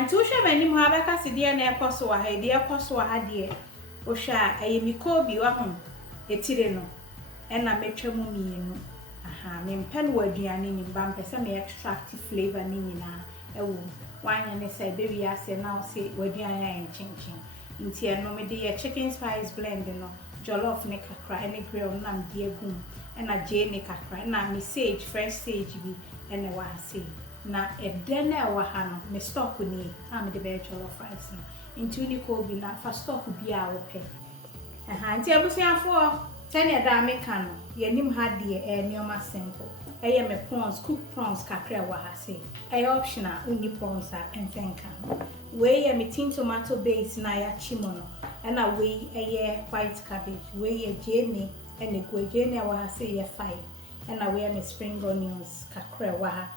Nti wo hwe mani mu abeka se de na ekoso wa ha de ekoso wa ha de wo hwe a ayemiko bi wa ho etire no na metwa mu mienu me mpe no aduane ni mba mpese me extract flavor ni nyina ewo wanya ne say baby ase na o say waduane ayen chinchin nti eno me de chicken spice blend no jollof ne kakra ene grill na me de agum na je ne kakra na me sage fresh sage bi ene wa ase na ede na wa ha no me stock ni na me de be jollof rice no nti uni ko bi na fa stock bi a wo pe nti abusiafo tani da me kan no yenim ha de nioma simple eye me prawns cooked prawns kakra wa ha say optional uni prawns a enfenka we ye me tin tomato base na ya chimono na we eye white cabbage we ye jene ene gwejene wa ha say ye 5 na we me spring onions kakra wa ha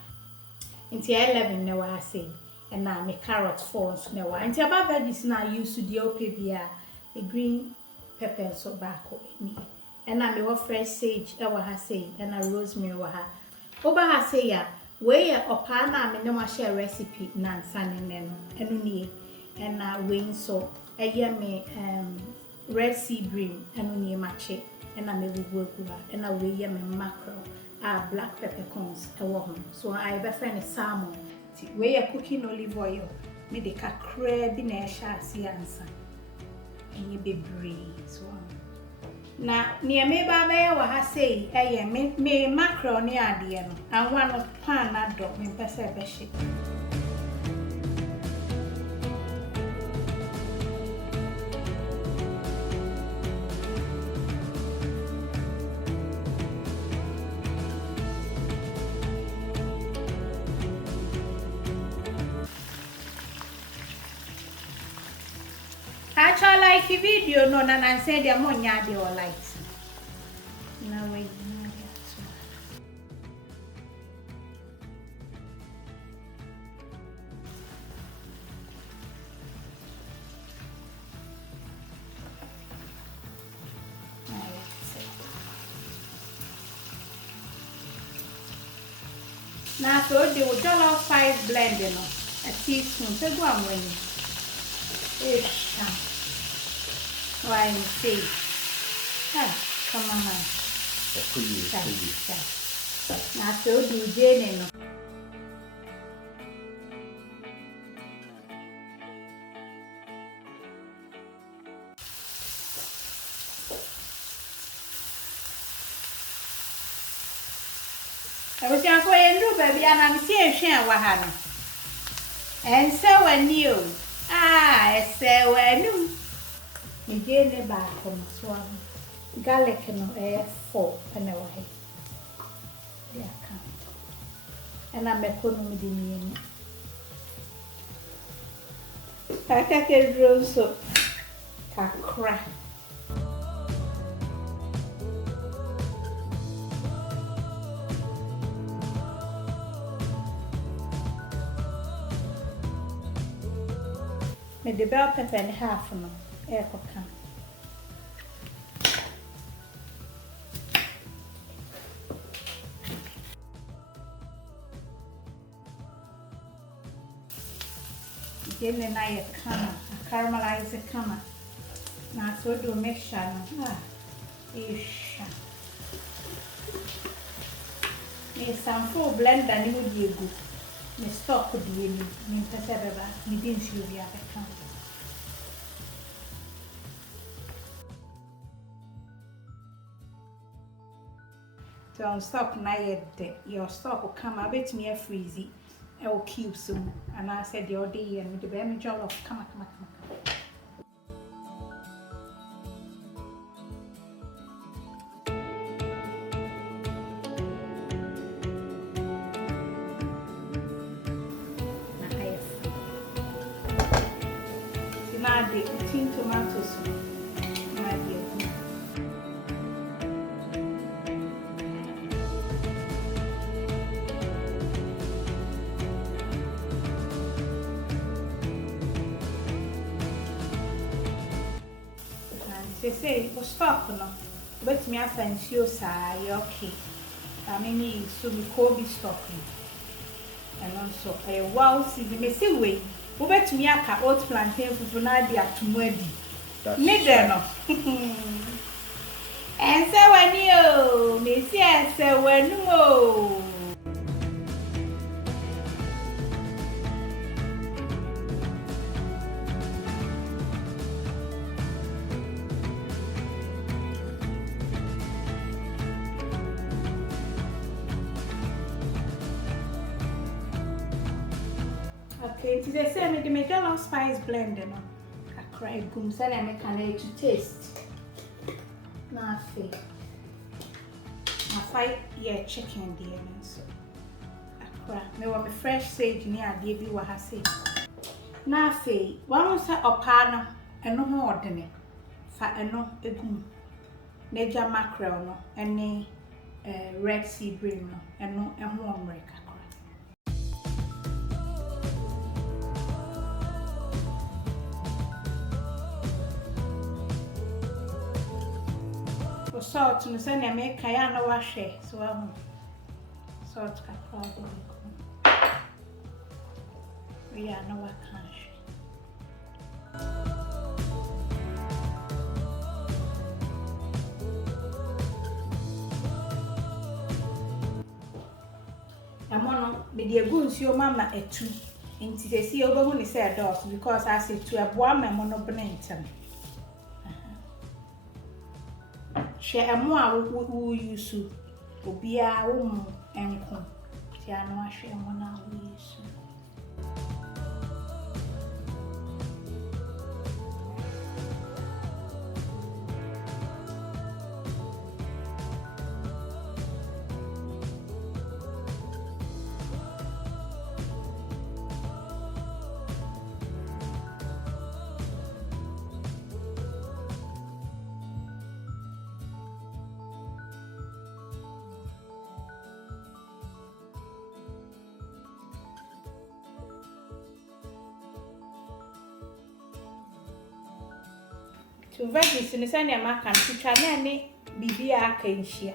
nti 11 na wa ha say na me carrot 4 na wa nti aba veggies na use di opebia a green pepper so bako ni na me wo fresh sage wa ha say na rosemary wa ha oba ha say ya we ye opa na me ne ma share recipe na nsane ne no enu nie na we nso eye me red sea bream enu nie mache na me gugu agura na we ye me mackerel black peppercorns wo ho so I be friend salmon ti we ye cooking olive oil me de kakra bi na sha ase ansa enye bebre so na niye me ba be wa ha sei eye me mackerel ni ade no anwa no pan na do me pese be hye Actually, like the video no na say dia mo nya de o like na we na ya so na so the jollof spice blend no a teaspoon so go amweni why see come on na so do jene no Ebusia ko yendu baby ana mi tie hwe wa ha no ense wani o ese wanu mi jene ba ko so garlic no 4 ana wa he ya kan ana me ko no mi di ni aka ke roso kakra me the bell pepper and half no koka Gene na ye kama caramelize kama na so do mixture no isha me samfo blender ni wo di egu me stock di ni pese beba ni din shi obi abeka so stock na yede your stock come bet me a freezy e o cubes and I said the day and me be me jollof come the tin tomatoes say o stock no bet me afancy o sa okay amini so mi ko bi stock and also wow see me say we Wobetumi aka oat plantain fufu na ade atomo adi. Ne de no. Ense wani o, mesi ense wanu o. Okay, today say me the Jollof spice blend no. Akra egum say na me can to taste. Na fe. Na fight yeah chicken there so. Akra me wa me fresh sage ni ade bi wa ha say. Na fe, wan say opa no eno ho odene. Fa eno egum. Na ja mackerel no ene red sea bream no eno eho omreka. Salt no say na make ya na wa hwe so ahu salt ka powder we ya na wa kan hwe amono me de egu nsuo mama etu nti sesi obahu ni say dose because as etu eboa memono bnentem she emo a wo yusu obia wo mu enko ti anu ahwe emo na wo yusu to veggies ni say na maka ntwa na ne bibia aka nhia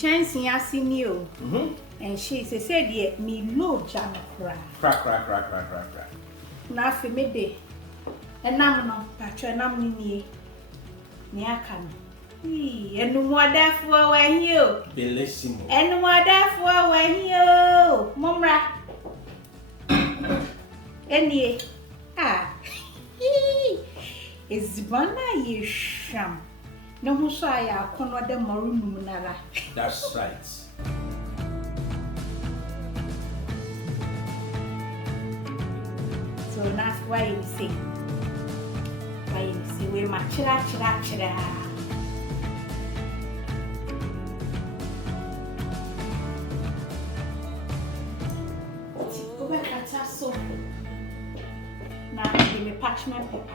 chance asini o and she said ye me load jam crack na fi me de enam no patcho enam ni ni aka no enu modafo wa hi o bellissimo enu modafo wa hi o momra enie ezibana yesham no who saw ya kono de morunum nara. That's right. So that's why you see we machira. Over kata so. Now give me parchment paper.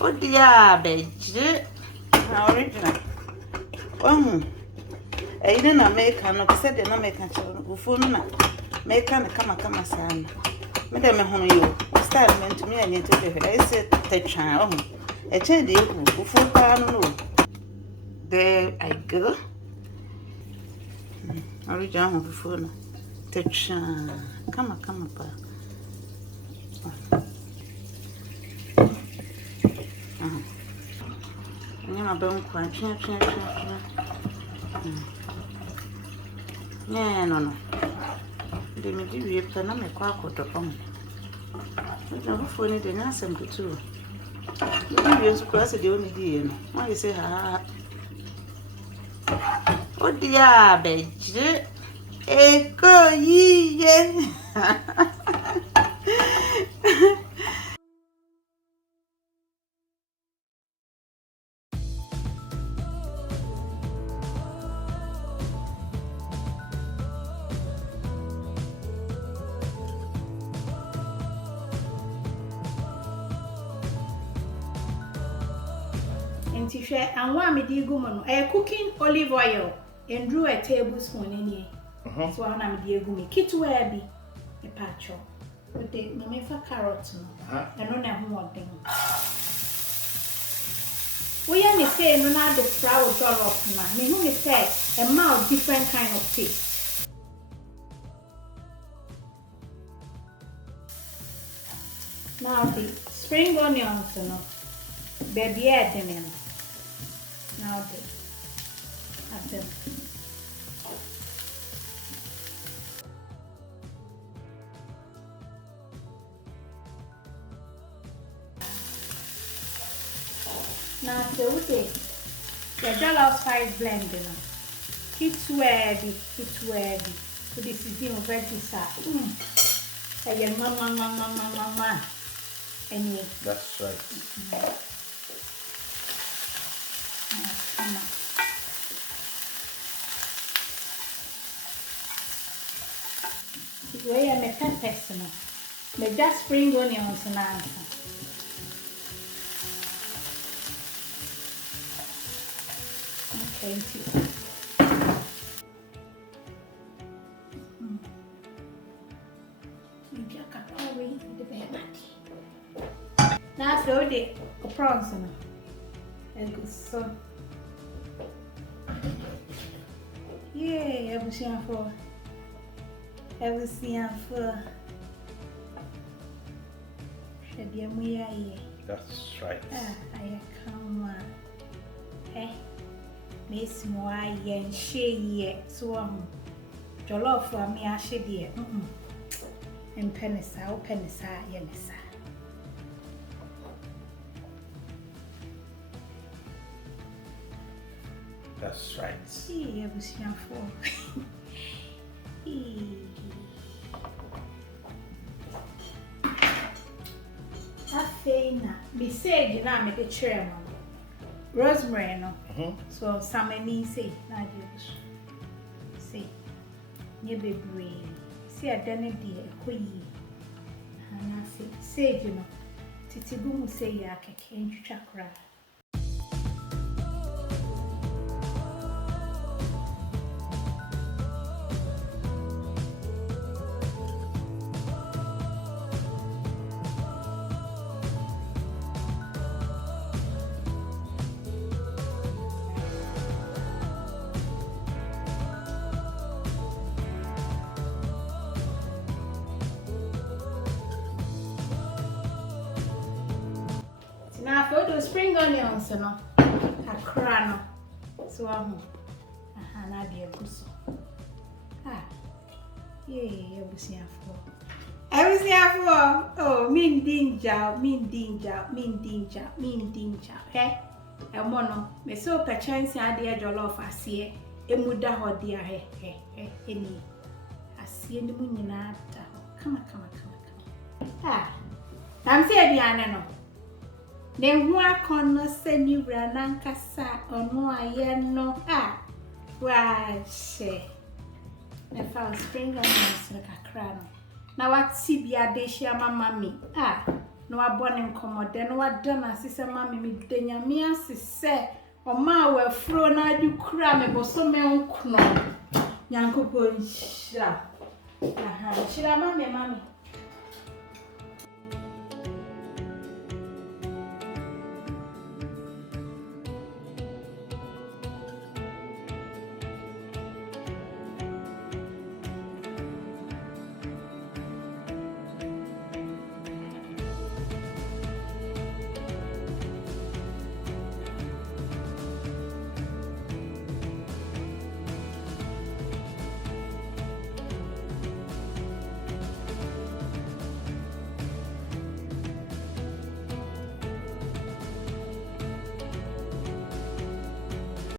Oh dear, baby. Original. I didn't make an upset and make a phone. Make an come son. Madame home you. Start meant to me and you took her. I said, the child. A child who full no. There I go. Original phone. Touch. Come up. I'm going no. They may give you a pen and a quack or the phone. But no phone, they answer them too. You surprise the only dear. Why you say, oh dear, baby. Echo ye. nti hwe anwa me di gu mo no cooking olive oil and drew a tablespoon in here. So na me di gu me kitwa bi e pacho. With the me fa carrot no. And no na ho odin. We any say no na the flour jollof na. Me who me say a mouth different kind of taste. Now the spring onions no. Baby add them in. Now the add them. Now the jollof spice blend no. It's ready. So this is the veggie say mama. Anyway. That's right. Where are my peppers no? Me just spring onions na. Okay, now throw the prawns no. So yeah, everything for. That's right. I come Miss Moy and she so jollof for me, I should be and penisa, yenisa. That's right. See, everything for. Afena, me say na me the chairman. Rosemary no. So samani say na dey. Say. Nye bebre. See adane dey ekoyi. Na say no. Titigu mu say ya keke ntwitwa kra. Now for those spring onions no, akra no. So na dey guso. Yeah, ebusiafo. Oh, min dinja. He. Emo no, me so pe chance ade jollof asie, emuda hodi he. Eni. Asie ni mu nyina ta. Kama. Nam se aduane no. Ne hu akono seni wura nankasa ono aye no wache ne fa spring onions no kakra no na wati bia de hia mama mi no abone nkomode no wadana sese mama mi denyame asese oma wafro na adu kura me bosome nkono nyankopon shira shira mama